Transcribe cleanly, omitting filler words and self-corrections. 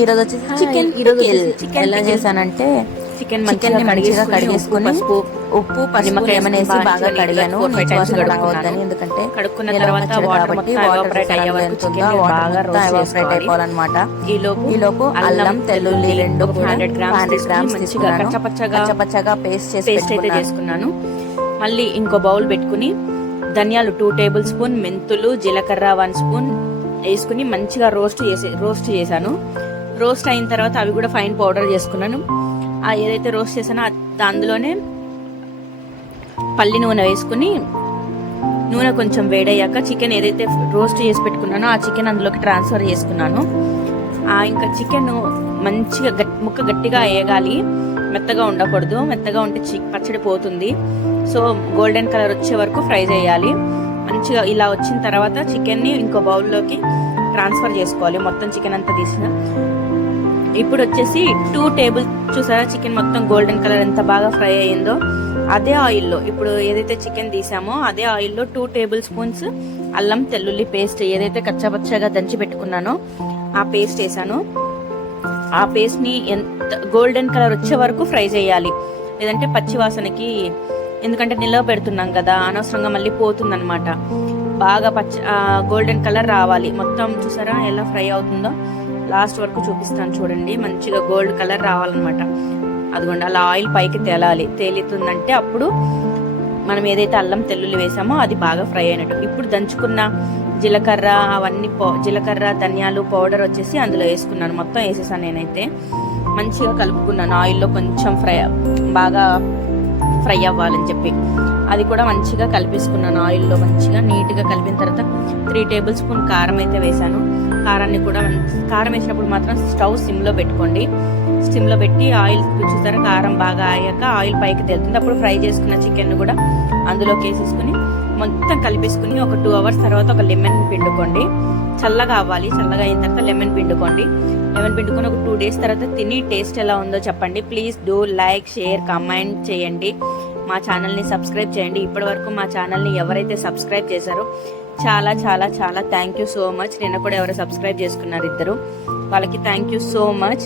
ఈరోజు వచ్చేసి చికెన్ ఎలా చేశానంటే చికెన్ మంచిగా కడిగేసుకొని ఉప్పు పసుపు లెమన్ వేసి బాగా కడిగాను. రావద్దని, ఎందుకంటే కడుక్కున్న తర్వాత కాబట్టి వాటర్ బాగా ఎవాపరేట్ అయిపోవాలన్నమాట. ఈలోపు అల్లం తెల్లుల్లి 200 గ్రామ్స్ కచ్చపచ్చగా పేస్ట్ అయితే చేసుకున్నాను. మళ్ళీ ఇంకో బౌల్ పెట్టుకుని ధనియాలు 2 టేబుల్ స్పూన్, మెంతులు జీలకర్ర 1 స్పూన్ వేసుకుని మంచిగా రోస్ట్ చేశాను. రోస్ట్ అయిన తర్వాత అవి కూడా ఫైన్ పౌడర్ చేసుకున్నాను. ఏదైతే రోస్ట్ చేసానో అందులోనే పల్లి నూనె వేసుకుని నూనె కొంచెం వేడయ్యాక చికెన్ ఏదైతే రోస్ట్ చేసి పెట్టుకున్నానో ఆ చికెన్ అందులోకి ట్రాన్స్ఫర్ చేసుకున్నాను. ఇంకా చికెన్ మంచిగా ముక్క గట్టిగా వేయగాలి, మెత్తగా ఉండకూడదు. మెత్తగా ఉంటే పచ్చడి పోతుంది. సో గోల్డెన్ కలర్ వచ్చే వరకు ఫ్రై చేయాలి. మంచిగా ఇలా వచ్చిన తర్వాత చికెన్ని ఇంకో బౌల్లోకి ట్రాన్స్ఫర్ చేసుకోవాలి. మొత్తం చికెన్ అంతా తీసిన ఇప్పుడు వచ్చేసి 2 టేబుల్ చూసారా చికెన్ మొత్తం గోల్డెన్ కలర్ ఎంత బాగా ఫ్రై అయ్యిందో. అదే ఆయిల్లో ఇప్పుడు ఏదైతే చికెన్ తీసామో అదే ఆయిల్లో 2 టేబుల్ స్పూన్స్ అల్లం తెల్లుల్లి పేస్ట్ ఏదైతే కచ్చాపచ్చగా దంచి పెట్టుకున్నానో ఆ పేస్ట్ వేసాను. ఆ పేస్ట్ ని ఎంత గోల్డెన్ కలర్ వచ్చే వరకు ఫ్రై చేయాలి, లేదంటే పచ్చి వాసనకి, ఎందుకంటే నిల్వ పెడుతున్నాం కదా అనవసరంగా మళ్ళీ పోతుందన్నమాట. బాగా గోల్డెన్ కలర్ రావాలి. మొత్తం చూసారా ఎలా ఫ్రై అవుతుందో, లాస్ట్ వరకు చూపిస్తాను చూడండి. మంచిగా గోల్డ్ కలర్ రావాలన్నమాట. అదిగోండి అలా ఆయిల్ పైకి తేలుతుందంటే అప్పుడు మనం ఏదైతే అల్లం తెల్లుల్లి వేసామో అది బాగా ఫ్రై అయినట్టు. ఇప్పుడు దంచుకున్న జీలకర్ర అవన్నీ జీలకర్ర ధనియాలు పౌడర్ వచ్చేసి అందులో వేసుకున్నాను. మొత్తం వేసేసాను నేనైతే. మంచిగా కలుపుకున్నాను ఆయిల్లో కొంచెం బాగా ఫ్రై అవ్వాలని చెప్పి. అది కూడా మంచిగా కలిపేసుకున్నాను ఆయిల్లో. మంచిగా నీట్గా కలిపిన తర్వాత 3 టేబుల్ స్పూన్ కారం అయితే వేసాను. కారాన్ని కూడా కారం వేసినప్పుడు మాత్రం స్టవ్ సిమ్లో పెట్టుకోండి. సిమ్లో పెట్టి ఆయిల్ చూసారా కారం బాగా అయ్యాక ఆయిల్ పైకి తేలుతుంది. అప్పుడు ఫ్రై చేసుకున్న చికెన్ కూడా అందులోకి వేసేసుకుని మొత్తం కలిపేసుకుని ఒక 2 అవర్స్ తర్వాత ఒక లెమన్ పిండుకోండి. చల్లగా అవ్వాలి. చల్లగా అయిన తర్వాత లెమన్ పిండుకోండి. లెమన్ పిండుకొని ఒక 2 డేస్ తర్వాత తిని టేస్ట్ ఎలా ఉందో చెప్పండి. Please do like, share, comment చేయండి. మా ఛానల్ని సబ్స్క్రైబ్ చేయండి. ఇప్పటి వరకు మా ఛానల్ని ఎవరైతే సబ్స్క్రైబ్ చేశారో చాలా థ్యాంక్ యూ సో మచ్. నిన్న కూడా ఎవరు సబ్స్క్రైబ్ చేసుకున్నారు 2, వాళ్ళకి థ్యాంక్ యూ సో మచ్.